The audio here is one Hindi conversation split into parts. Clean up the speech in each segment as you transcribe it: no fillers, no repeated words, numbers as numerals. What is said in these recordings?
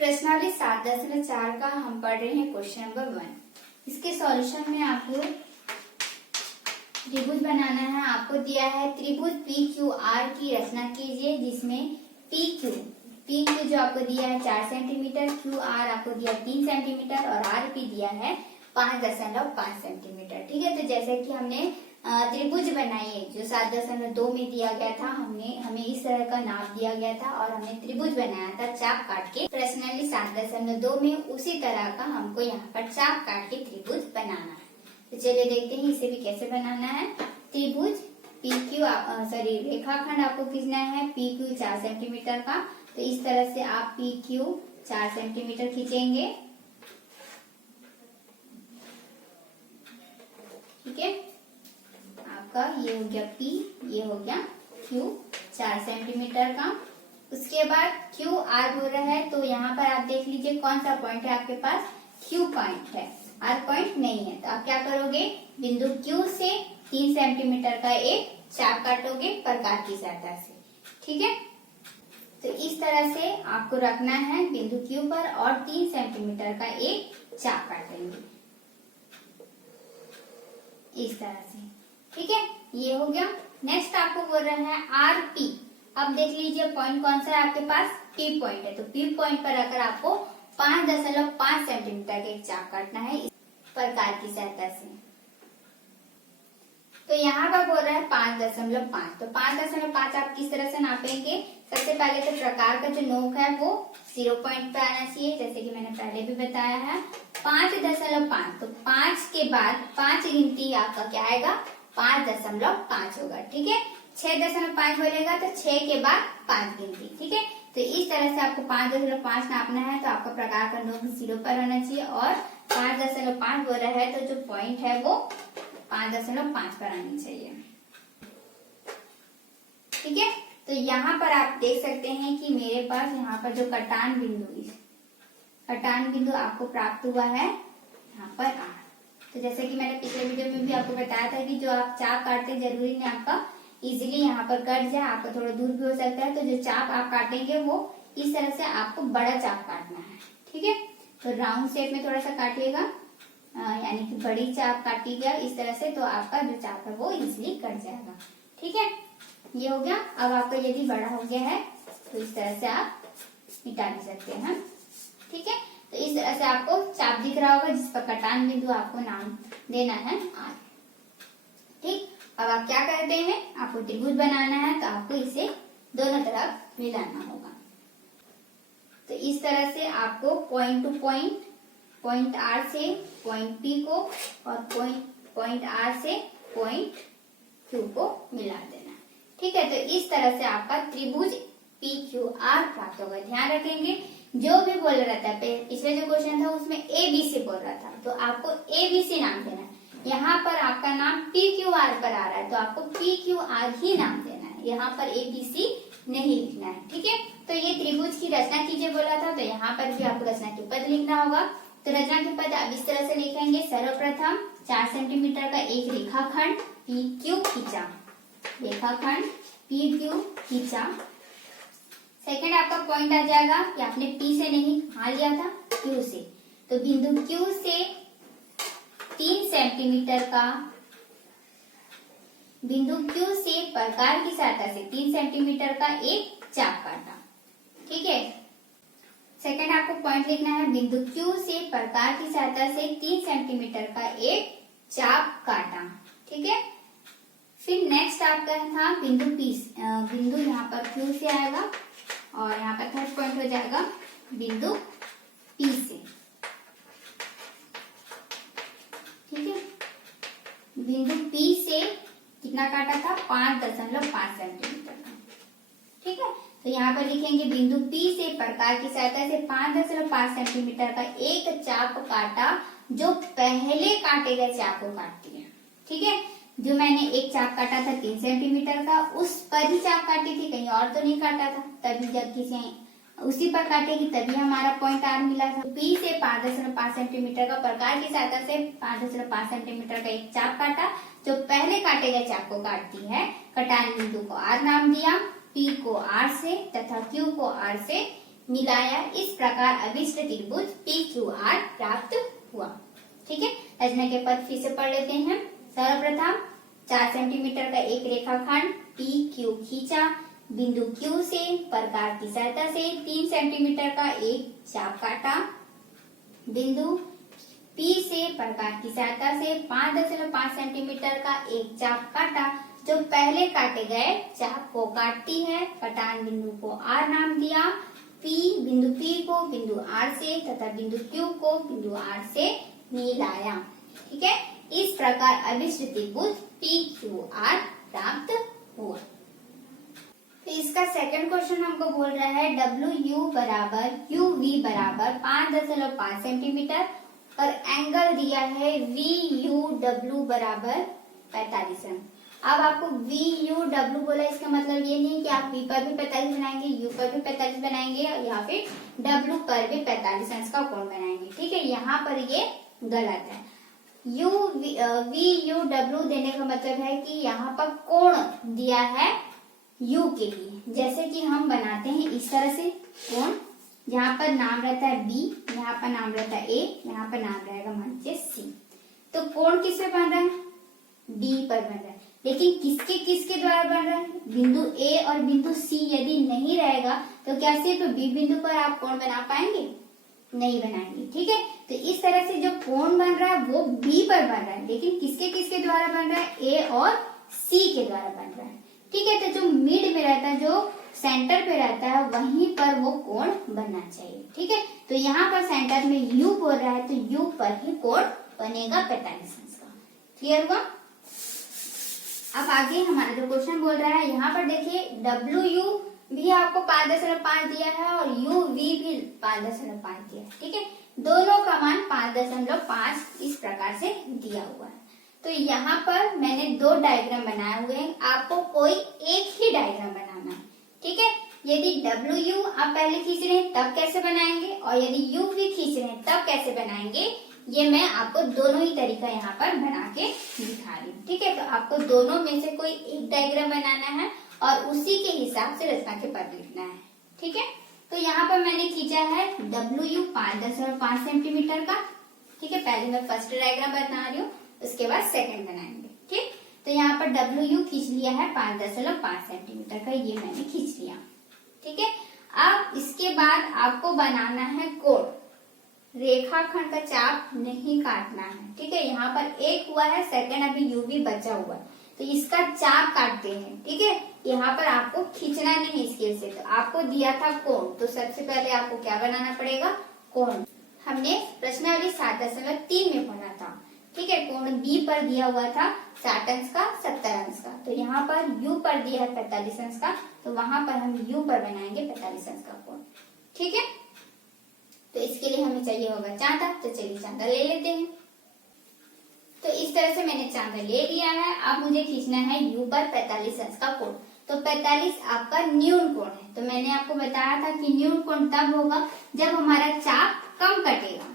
प्रश्नावली 7.4 का हम पढ़ रहे हैं क्वेश्चन नंबर 1। इसके सॉल्यूशन में आपको त्रिभुज बनाना है। आपको दिया है त्रिभुज पी क्यू आर की रचना कीजिए, जिसमें पी क्यू जो आपको दिया है 4 सेंटीमीटर, क्यू आर आपको दिया 3 सेंटीमीटर और आर पी दिया है 5.5 सेंटीमीटर। ठीक है, तो जैसे कि हमने त्रिभुज बनाई है जो 7.2 में दिया गया था, हमें इस तरह का नाप दिया गया था और हमने त्रिभुज बनाया था चाप काट के। प्रश्नावली 7.2 में उसी तरह का हमको यहाँ पर चाप काट के त्रिभुज बनाना है। तो चलिए देखते हैं इसे भी कैसे बनाना है। त्रिभुज रेखाखंड आपको खींचना है पी क्यू 4 सेंटीमीटर का। तो इस तरह से आप पी क्यू 4 सेंटीमीटर खींचेंगे। ठीक है, आपका ये हो गया P, ये हो गया Q 4 सेंटीमीटर का। उसके बाद Q R हो रहा है, तो यहाँ पर आप देख लीजिए कौन सा पॉइंट है आपके पास, Q पॉइंट है, R पॉइंट नहीं है। तो आप क्या करोगे, बिंदु Q से 3 सेंटीमीटर का एक चाप काटोगे प्रकार की सहायता से। ठीक है, तो इस तरह से आपको रखना है बिंदु Q पर और 3 सेंटीमीटर का एक चाप काटेंगे इस तरह से। ठीक है, ये हो गया। नेक्स्ट आपको बोल रहा है आर पी। अब देख लीजिए पॉइंट कौन सा है आपके पास, पी पॉइंट है। तो पी पॉइंट पर अगर आपको 5.5 सेंटीमीटर का एक चाप काटना है इस प्रकार की सहायता से। तो यहाँ पर बोल रहा है 5.5। तो 5.5 आप किस तरह से नापेंगे, सबसे पहले तो प्रकार का जो नोक है वो 0 पॉइंट पे आना चाहिए, जैसे कि मैंने पहले भी बताया है। 5.5, तो 5 के बाद 5 गिनती आपका क्या आएगा, 5.5 होगा। ठीक है, 6.5 बोलेगा तो 6 के बाद 5 गिनती। ठीक है, तो इस तरह से आपको 5.5 नापना है। तो आपका प्रकार का नोक 0 पर होना चाहिए और 5.5 बोल रहा है तो जो पॉइंट है वो 5.5 पर आनी चाहिए। ठीक है, तो यहाँ पर आप देख सकते हैं कि मेरे पास यहाँ पर जो कटान बिंदु आपको प्राप्त हुआ है यहाँ पर R। तो जैसे कि मैंने पिछले वीडियो में भी आपको बताया था कि जो आप चाप काटते हैं जरूरी नहीं आपका इजीली यहाँ पर कट जाए, आपका थोड़ा दूर भी हो सकता है। तो जो चाप आप काटेंगे वो इस तरह से आपको बड़ा चाप काटना है। ठीक है, तो राउंड शेप में थोड़ा सा काटिएगा, यानी कि बड़ी चाप काटिएगा इस तरह से, तो आपका जो चाप है वो इजीली कट जाएगा। ठीक है, ये हो गया। अब आपका यदि बड़ा हो गया है तो इस तरह से आप मिटा भी सकते हैं। ठीक है, तो इस तरह से आपको चाप दिख रहा होगा जिस पर कटान बिंदु आपको नाम देना है R। ठीक, अब आप क्या करते हैं, आपको त्रिभुज बनाना है तो आपको इसे दोनों तरफ मिलाना होगा। तो इस तरह से आपको पॉइंट टू पॉइंट R से पॉइंट P को और पॉइंट R से पॉइंट Q को मिला देना। ठीक है, तो इस तरह से आपका त्रिभुज PQR प्राप्त होगा। ध्यान रखेंगे जो भी बोल रहा था, पिछले जो क्वेश्चन था उसमें ABC बोल रहा था, तो आपको ABC नाम देना है। यहाँ पर आपका नाम PQR पर आ रहा है तो आपको PQR ही नाम देना है, यहाँ पर ABC नहीं लिखना है। ठीक है, तो ये त्रिभुज की रचना कीजिए बोला था, तो यहाँ पर भी आपको रचना के पद लिखना होगा। तो रचना के पद अब इस तरह से लिखेंगे। सर्वप्रथम 4 सेंटीमीटर का एक रेखाखंड PQ खींचा, रेखाखंड PQ खींचा। सेकंड आपका पॉइंट आ जाएगा कि आपने P से नहीं, कहाँ लिया था, Q से। तो बिंदु Q से 3 सेंटीमीटर का, बिंदु Q से प्रकार की सहायता से 3 सेंटीमीटर का एक चाप काटा। ठीक है, सेकंड आपको पॉइंट लिखना है, बिंदु Q से प्रकार की सहायता से 3 सेंटीमीटर का एक चाप काटा। ठीक है, फिर नेक्स्ट आपका था बिंदु P, बिंदु यहाँ पर Q से आएगा और यहाँ पर थर्ड पॉइंट हो जाएगा बिंदु P से। ठीक है, बिंदु P से कितना काटा था, 5.5 सेंटीमीटर का। ठीक है, तो यहाँ पर लिखेंगे बिंदु P से प्रकार की सहायता से 5.5 सेंटीमीटर का एक चाप काटा जो पहले काटे गए चाप को काटती है। ठीक है, जो मैंने एक चाप काटा था 3 सेंटीमीटर का, उस पर ही चाप काटी थी, कहीं और तो नहीं काटा था। तभी जब किसी उसी पर काटेगी तभी हमारा पॉइंट R मिला था। P से 5.5 सेंटीमीटर का प्रकार की सहायता से 5.5 सेंटीमीटर का एक चाप काटा जो पहले काटे गए चाप को काटती है। कटान बिंदु को R नाम दिया, P को R से तथा Q को R से मिलाया, इस प्रकार अभिष्ट त्रिभुज PQR प्राप्त हुआ। ठीक है, रचना के पद फिर से पढ़ लेते हैं। सर्वप्रथम 4 सेंटीमीटर का एक रेखाखंड PQ खींचा, बिंदु Q से प्रकार की सहायता से 3 सेंटीमीटर का एक चाप काटा, बिंदु P से प्रकार की सहायता से 5.5 सेंटीमीटर का एक चाप काटा। जो पहले काटे गए चाप को काटती है। कटान बिंदु को R नाम दिया। बिंदु P को बिंदु R से तथा बिंदु Q को बिंदु R से मिलाया। ठीक है, इस प्रकार अभिष्ट त्रिभुज PQR प्राप्त हुआ। तो इसका सेकंड क्वेश्चन हमको बोल रहा है WU बराबर QV बराबर 5.5 सेंटीमीटर और एंगल दिया है VUW बराबर 45 है। अब आपको VUW बोला, इसका मतलब ये नहीं कि आप V पर भी 45 बनाएंगे, U पर भी 45 बनाएंगे या फिर W पर भी 45 अंश का कोण बनाएंगे। ठीक है, यहाँ पर ये गलत है। VUW देने का मतलब है कि यहाँ पर कोण दिया है U के लिए। जैसे कि हम बनाते हैं इस तरह से कोण, यहाँ पर नाम रहता है B, यहाँ पर नाम रहता है A, यहाँ पर नाम रहेगा मान लीजिए C। तो कोण किस पे बन रहा है? B पर बन रहा है। लेकिन किसके द्वारा बन रहा है? बिंदु A और बिंदु C यदि नहीं रहेगा तो क्या सिर्फ B बिंदु पर आप कोण बना पाएंगे? नहीं बनाएंगे। ठीक है, तो इस तरह से जो कोण बन रहा है वो B पर बन रहा है, लेकिन किसके द्वारा बन रहा है? A और C के द्वारा बन रहा है। ठीक है, तो जो मिड में रहता है, जो सेंटर पे रहता है, वहीं पर वो कोण बनना चाहिए। ठीक है, तो यहाँ पर सेंटर में U बोल रहा है तो U पर ही कोण बनेगा 45 अंश का। क्लियर हुआ? अब आगे हमारा जो क्वेश्चन बोल रहा है, यहाँ पर देखिए WU भी आपको 5.5 दिया है और UV भी 5.5 दिया है। ठीक है, दोनों का मान 5.5 इस प्रकार से दिया हुआ है। तो यहाँ पर मैंने 2 डायग्राम बनाए हुए हैं, आपको कोई एक ही डायग्राम बनाना है। ठीक है, यदि WU आप पहले खींच रहे हैं तब कैसे बनाएंगे और यदि UV खींच रहे हैं तब कैसे बनाएंगे, ये मैं आपको दोनों ही तरीका यहाँ पर बना के दिखा रही हूँ। ठीक है, तो आपको दोनों में से कोई एक डायग्राम बनाना है और उसी के हिसाब से रचना के पद लिखना है। ठीक है, तो यहाँ पर मैंने खींचा है WU 5.5 सेंटीमीटर का। ठीक है, पहले मैं फर्स्ट डायग्राम बना रही हूँ, उसके बाद सेकंड बनाएंगे। ठीक, तो यहाँ पर WU खींच लिया है 5.5 सेंटीमीटर का, ये मैंने खींच लिया। ठीक है, अब इसके बाद आपको बनाना है कोण। रेखाखंड का चाप नहीं काटना है। ठीक है, यहाँ पर एक हुआ है, सेकंड अभी UV बचा हुआ है, तो इसका चाप काटते हैं। ठीक है, यहाँ पर आपको खींचना नहीं स्केल से, तो आपको दिया था कोण, तो सबसे पहले आपको क्या बनाना पड़ेगा? कोण। हमने प्रश्नावली 7.3 में पढ़ा था। ठीक है, कोण B पर दिया हुआ था 60 अंश का, 70 अंश का, तो यहाँ पर U पर दिया है 45 अंश का, तो वहां पर हम U पर बनाएंगे 45 अंश का कोण। ठीक है, तो इसके लिए हमें चाहिए होगा चांदा, तो चलिए चांदा ले लेते हैं। तो इस तरह से मैंने चांदा ले लिया है। अब मुझे खींचना है U पर 45 अंश का कोण। तो 45 आपका न्यून कोण है। तो मैंने आपको बताया था कि न्यून कोण तब होगा जब हमारा चाप कम कटेगा।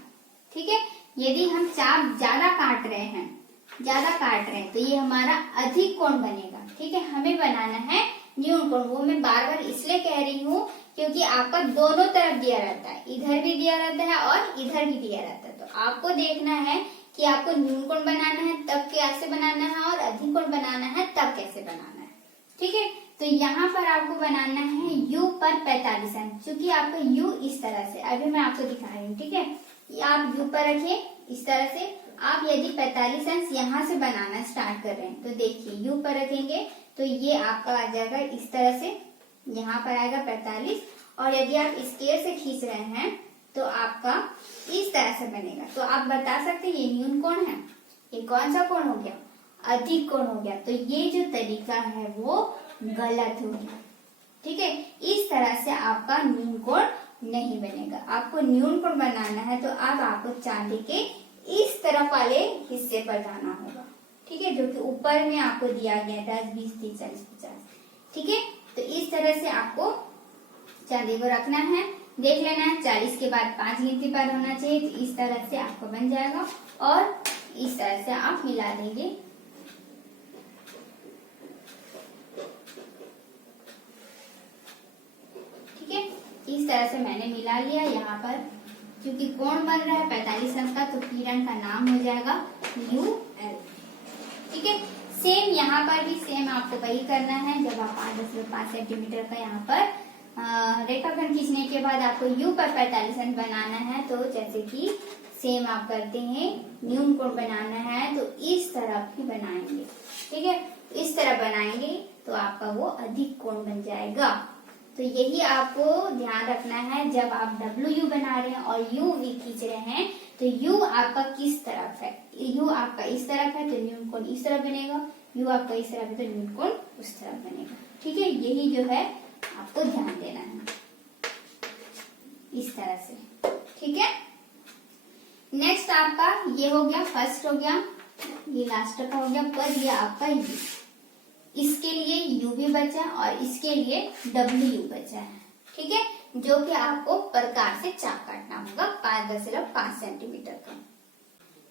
ठीक है, यदि हम चाप ज्यादा काट रहे हैं तो ये हमारा अधिक कोण बनेगा। ठीक है, हमें बनाना है न्यून कोण। वो मैं बार बार इसलिए कह रही हूँ क्योंकि आपका दोनों तरफ दिया रहता है, इधर भी दिया रहता है और इधर भी दिया रहता है। तो आपको देखना है कि आपको न्यून कोण बनाना है तब कैसे बनाना है और अधिक कोण बनाना है तब कैसे बनाना है। ठीक है, तो यहाँ पर आपको बनाना है U पर 45 अंश। चूंकि आपका U इस तरह से, अभी मैं आपको दिखा रही हूँ। ठीक है, आप U पर रखिए इस तरह से। आप यदि 45 अंश यहाँ से बनाना स्टार्ट कर रहे हैं तो देखिए U पर रखेंगे तो ये आपका आ जाएगा इस तरह से, यहाँ पर आएगा 45। और यदि आप स्केल से खींच रहे हैं तो आपका इस तरह से बनेगा। तो आप बता सकते हैं ये न्यून कोण है, ये कौन सा कोण हो गया? अधिक कोण हो गया। तो ये जो तरीका है वो गलत हो गया। ठीक है, इस तरह से आपका न्यून कोण नहीं बनेगा। आपको न्यून कोण बनाना है तो अब आपको चांदी के इस तरफ वाले हिस्से पर जाना होगा। ठीक है, जो कि ऊपर में आपको दिया गया 10, 20, 30, 40, 50। ठीक है, तो इस तरह से आपको चांदी को रखना है। देख लेना है 40 के बाद 5 गिनती पर होना चाहिए। तो इस तरह से आपको बन जाएगा और इस तरह से आप मिला देंगे। ठीक है, इस इस तरह से मैंने मिला लिया। यहाँ पर क्योंकि कोण बन रहा है 45 अंश का, तो किरण का नाम हो जाएगा UL। ठीक है, सेम यहाँ पर भी सेम आपको वही करना है। जब आप 5.5 सेंटीमीटर का यहाँ पर रेखाखंड खींचने के बाद आपको U पर 45 अंश बनाना है, तो जैसे कि सेम आप करते हैं, न्यून कोण बनाना है तो इस तरफ ही बनाएंगे। ठीक है, इस तरह बनाएंगे तो आपका वो अधिक कोण बन जाएगा। तो यही आपको ध्यान रखना है जब आप WU बना रहे हैं और UV खींच रहे हैं, तो U आपका किस तरफ है। U आपका इस तरफ है तो न्यून कोण इस तरफ बनेगा, U आपका इस तरफ है तो न्यून कोण उस तरफ बनेगा। ठीक है, यही जो है आपको ध्यान देना है इस तरह से। ठीक है, नेक्स्ट आपका ये हो गया, फर्स्ट हो गया, ये लास्ट का हो गया पर ये आपका U। इसके लिए U भी बचा और इसके लिए WU बचा है। ठीक है, जो कि आपको प्रकार से चाप काटना होगा 5.5 सेंटीमीटर का।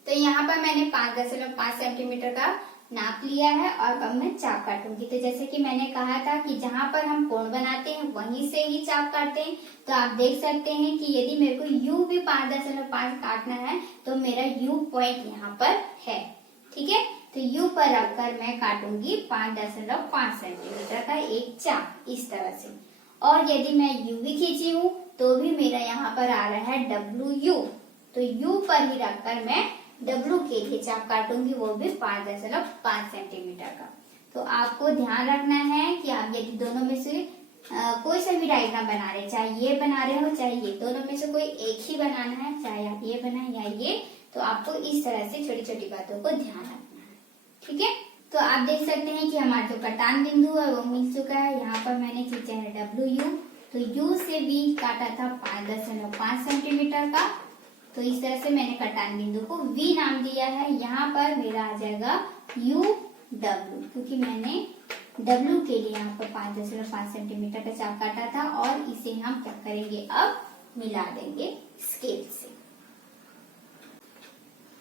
तो यहाँ पर मैंने 5.5 सेंटीमीटर का नाप लिया है और अब मैं चाप काटूंगी। तो जैसे कि मैंने कहा था कि जहाँ पर हम कोण बनाते हैं वहीं से ही चाप काटते हैं। तो आप देख सकते हैं कि यदि मेरे को U भी 5.5 काटना है तो मेरा U पॉइंट यहाँ पर है। ठीक है, तो U पर रखकर मैं काटूंगी 5.5 सेंटीमीटर का एक चाप इस तरह से। और यदि मैं UV खींची हूँ तो भी मेरा यहाँ पर आ रहा है WU, तो U पर ही रखकर मैं W के लिए चाप काटूंगी, वो भी 5.5 सेंटीमीटर का। तो आपको ध्यान रखना है कि आप यदि दोनों में से कोई सा भी डायग्राम बना रहे, चाहे ये बना रहे हो चाहे ये, दोनों में से कोई एक ही बनाना है, चाहे आप ये बनाए या ये, तो आपको इस तरह से छोटी छोटी बातों को ध्यान रखना है। ठीक है, तो आप देख सकते हैं कि हमारा जो कटान बिंदु है वो मिल चुका है। यहाँ पर मैंने खींचा है WU, तो U से B काटा था 5.5 सेंटीमीटर का, तो इस तरह से मैंने कटान बिंदु को V नाम दिया है। यहाँ पर मेरा आ जाएगा UW, क्योंकि मैंने W के लिए यहाँ पर 5.5 सेंटीमीटर का चाप काटा था और इसे हम क्या करेंगे, अब मिला देंगे स्केल से।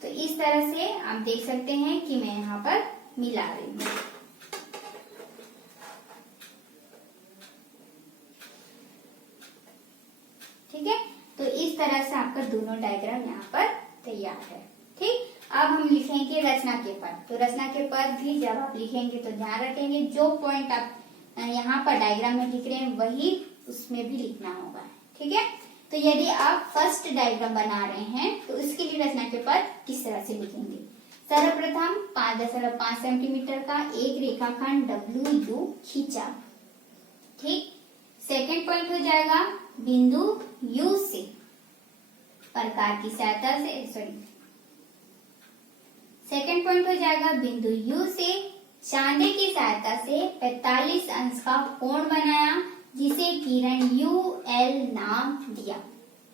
तो इस तरह से आप देख सकते हैं कि मैं यहाँ पर मिला रही हूँ। ठीक है, तो इस तरह से आपका दोनों डायग्राम यहाँ पर तैयार है। ठीक, अब हम लिखेंगे रचना के पद। तो रचना के पद भी जब आप लिखेंगे तो ध्यान रखेंगे जो पॉइंट आप यहाँ पर डायग्राम में लिख रहे हैं वही उसमें भी लिखना होगा। ठीक है, तो यदि आप फर्स्ट डायग्राम बना रहे हैं तो इसके लिए रचना के पद किस तरह से लिखेंगे। सर्वप्रथम 5.5 सेंटीमीटर का एक रेखाखंड WU खींचा। ठीक, सेकंड पॉइंट हो जाएगा बिंदु U से प्रकार की सहायता से, सेकंड पॉइंट हो जाएगा बिंदु U से चांदे की सहायता से 45 अंश का कोण बनाया, जिसे किरण UL नाम दिया।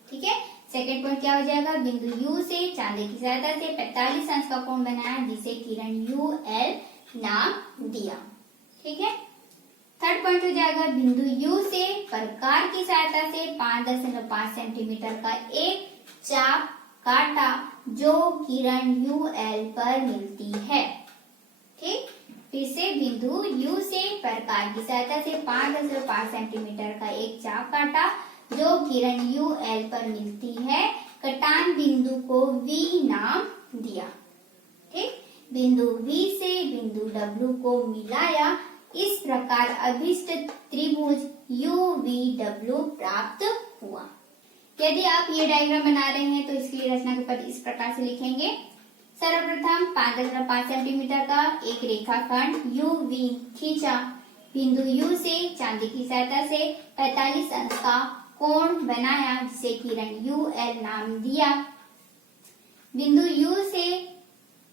ठीक है, सेकंड पॉइंट क्या हो जाएगा, बिंदु U से चांदे की सहायता से 45 अंश का कोण बनाया, जिसे किरण UL नाम दिया। ठीक है, थर्ड पॉइंट हो जाएगा बिंदु U से प्रकार की सहायता से 5.5 सेंटीमीटर का एक चाप काटा, जो किरण UL पर मिलती है। ठीक, फिर से बिंदु U से प्रकार की सहायता से 5.5 सेंटीमीटर का एक चाप काटा, जो किरण UL पर मिलती है। कटान बिंदु को V नाम दिया। ठीक, बिंदु V से बिंदु W को मिलाया, इस प्रकार अभिष्ट त्रिभुज UVW प्राप्त हुआ। यदि आप ये डायग्राम बना रहे हैं तो इसके लिए रचना के पद इस प्रकार से लिखेंगे। सर्वप्रथम 5.5 सेंटीमीटर का एक रेखाखंड UV खींचा, बिंदु U से चांदी की सहायता से 45 अंश का कोण बनाया, जिसे किरण UL नाम दिया। बिंदु U से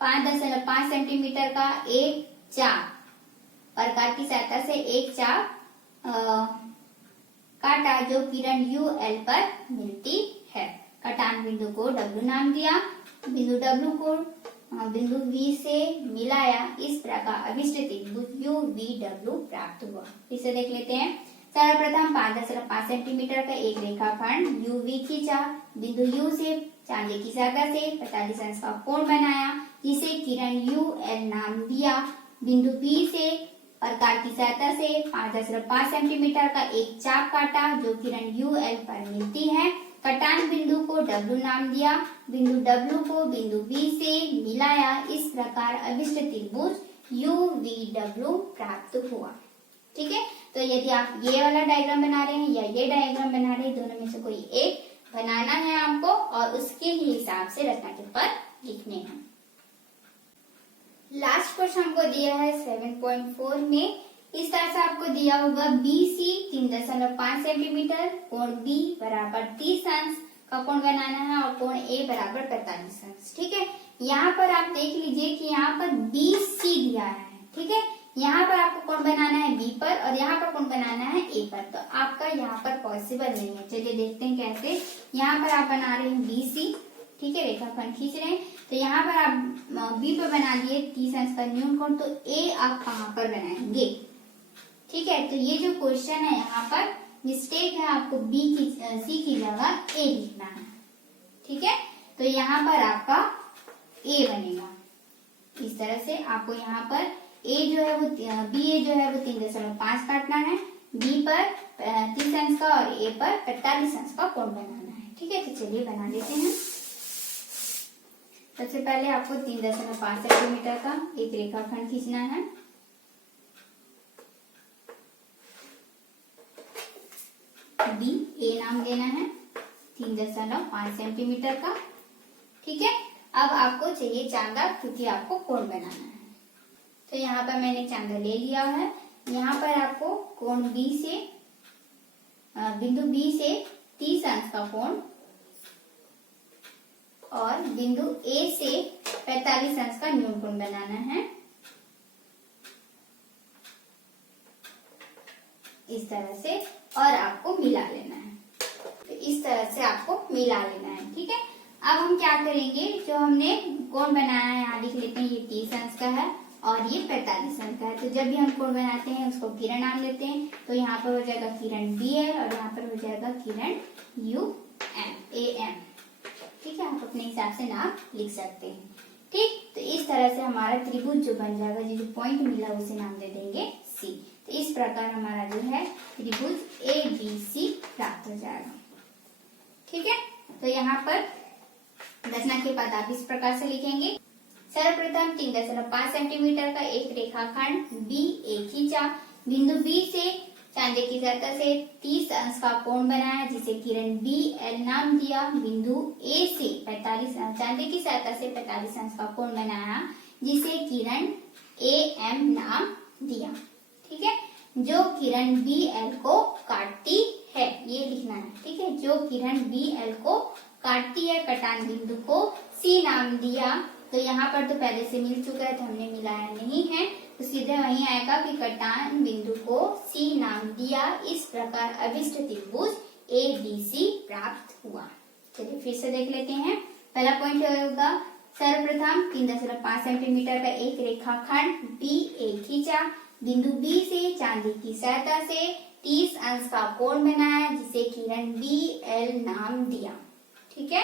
5.5 सेंटीमीटर का एक चाप प्रकार की सहायता से एक चाप काटा, जो किरण UL पर मिलती है। कटान बिंदु को W नाम दिया, बिंदु W को बिंदु V से मिलाया, इस प्रकार अभिष्ट त्रिभुज UVW प्राप्त हुआ। इसे देख लेते हैं। सर्वप्रथम 5.5 सेंटीमीटर का एक रेखाखंड UV खींचा, बिंदु U से चांदी की सहायता से 45 अंश का कोण बनाया, जिसे किरण UL नाम दिया। बिंदु B से और कार्ड की सहायता से 5.5 सेंटीमीटर का एक चाप काटा जो किरण UL पर मिलती है। कटान बिंदु को W नाम दिया, बिंदु W को बिंदु B से मिलाया, इस प्रकार अभिष्ट त्रिभुज UVW प्राप्त हुआ। ठीक है, तो यदि आप ये वाला डायग्राम बना रहे हैं या ये डायग्राम बना रहे हैं, दोनों में से कोई एक बनाना है आपको और उसके ही हिसाब से रचना चित्र लिखने हैं। लास्ट क्वेश्चन हमको दिया है 7.4 में, इस तरह से आपको दिया होगा BC 3.5 सेंटीमीटर, कोण B बराबर 30 अंश का कोण बनाना है और कोण A बराबर 45 अंश। ठीक है, यहाँ पर आप देख लीजिए कि यहाँ पर BC दिया है। ठीक है, यहाँ पर आपको कोण बनाना है B पर और यहाँ पर कोण बनाना है A पर, तो आपका यहाँ पर पॉसिबल नहीं है। चलिए देखते हैं कैसे। यहाँ पर आप बना रहे हैं BC, ठीक है, रेखाखंड खींच रहे हैं, तो यहाँ पर आप B पर बना लिए 30 अंश का न्यून कोण, तो A आप कहाँ पर बनाएंगे। ठीक है, तो ये जो क्वेश्चन है यहाँ पर मिस्टेक है, आपको C की जगह A लिखना है। ठीक है, तो यहाँ पर आपका A बनेगा इस तरह से। आपको यहाँ पर A जो है वो BA जो है वो 3.5 काटना है, B पर 30 अंश का और A पर 45 अंश का कोण बनाना है। ठीक है, तो चलिए बना लेते हैं। सबसे पहले आपको 3.5 सेंटीमीटर का एक रेखाखंड खींचना है। B A नाम देना है 3.5 सेंटीमीटर का। ठीक है, अब आपको चाहिए चांदा, क्योंकि आपको कोण बनाना है। तो यहाँ पर मैंने चांदा ले लिया है। यहाँ पर आपको कोण B से बिंदु B से 30 अंश का कोण और बिंदु A से 45 अंश का न्यून कोण बनाना है, इस तरह से, और आपको मिला लेना है। तो इस तरह से आपको मिला लेना है। ठीक है, अब हम क्या करेंगे, जो हमने कोण बनाया है यहाँ लिख लेते हैं, ये 30 अंश का है और ये 45 अंश का है। तो जब भी हम कोण बनाते हैं उसको किरण नाम लेते हैं, तो यहाँ पर हो जाएगा किरण BL और यहाँ पर हो जाएगा किरण AM। ठीक है, आप अपने हिसाब से नाम लिख सकते हैं। ठीक, तो इस तरह से हमारा त्रिभुज जो बन जाएगा, जो पॉइंट मिला उसे नाम दे देंगे C। तो इस प्रकार हमारा जो है त्रिभुज ABC प्राप्त हो जाएगा। ठीक है, तो यहाँ पर रचना के बाद आप इस प्रकार से लिखेंगे। सर्वप्रथम 3.5 सेंटीमीटर का एक रेखाखंड BA खींचा, बिंदु B से चांदे की सहायता से 30 अंश का कोण बनाया, जिसे किरण BL नाम दिया। बिंदु A से 45 चांदे की सहायता से 45 अंश का कोण बनाया, जिसे किरण AM नाम दिया। ठीक है, जो किरण BL को काटती है, ये लिखना है। ठीक है, जो किरण BL को काटती है, कटान बिंदु को C नाम दिया। तो यहाँ पर तो पहले से मिल चुका है, तो हमने मिलाया नहीं है, तो सीधे वही आएगा कि कटान बिंदु को C नाम दिया। इस प्रकार अभिष्ट त्रिभुज ABC प्राप्त हुआ। चलिए फिर से देख लेते हैं। पहला पॉइंट होगा, सर्वप्रथम 3.5 सेंटीमीटर का एक रेखाखंड BA खींचा, बिंदु B से चांदी की सहायता से 30 अंश का कोण बनाया, जिसे किरण BL नाम दिया। ठीक है,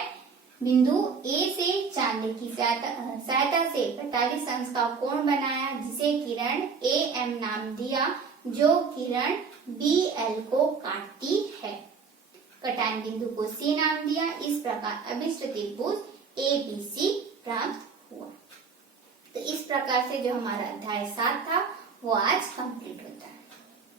बिंदु A से चांदी की सहायता से 45 अंश का कोण बनाया, जिसे किरण AM नाम दिया, जो किरण BL को काटती है। कटान बिंदु को C नाम दिया। इस प्रकार अभिष्ट त्रिभुज ABC प्राप्त हुआ। तो इस प्रकार से जो हमारा अध्याय 7 था वो आज कंप्लीट होता है।